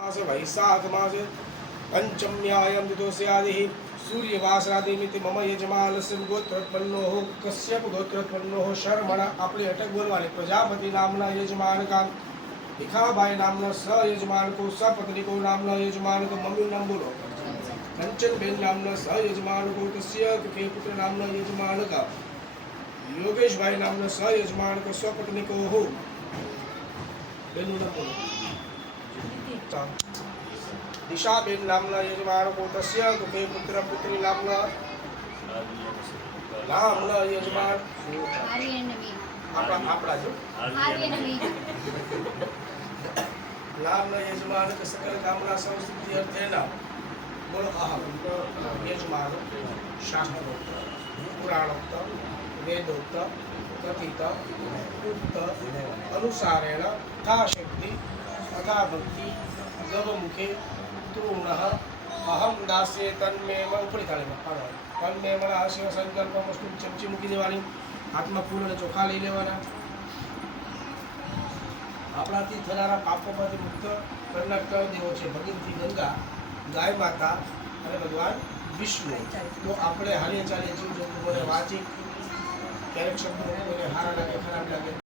मासे वैशाख मासे पंचम्यायं दितोस्यादिः सूर्यवासरादिमिति मम यजमानस्य गोत्रोत्पन्नो कश्यप गोत्रोत्पन्नो शर्मण अपने अटक बोलवाले प्रजापति नामना यजमान का भिखाबाई नामना स यजमान को सपत्नी को नामना यजमान को मम्मी नाम बोलो कंचन बेन नामना स यजमान को तस्य के पुत्र नामना यजमान का योगेश भाई नामना स यजमान को स्वपत्नी को हो बेन नाम बोलो दिशाबेन नामना यजमान को तस्य के पुत्र पुत्री नामना यजमान આપણા જો નામના યજમાન કે સકલ કામના સંસ્કૃતિ અર્થેના બોલો યજમાન શાસ્ત્રોક્ત પુરાણોક્ત વેદોક્ત કથિત ઉક્ત અનુસારેણ તથા શક્તિ તથા ભક્તિ ગવમુખે તૃણ અહમ દાસ્ય તન્મેવ ઉપરી તાળીમાં તન્મેવ શિવ સંકલ્પ વસ્તુ ચમચી મૂકી દેવાની હાથમાં ફૂલ અને ચોખા લઈ લેવાના આપણાથી થનારા પાપોમાંથી મુક્ત કરનાર દેવો છે ભગવતી ગંગા ગાય માતા અને ભગવાન વિષ્ણુ તો આપણે હાલીએ ચાલીએ જીવ જંતુઓને વાંચી ક્યારેક શબ્દો સારા લાગે ખરાબ લાગે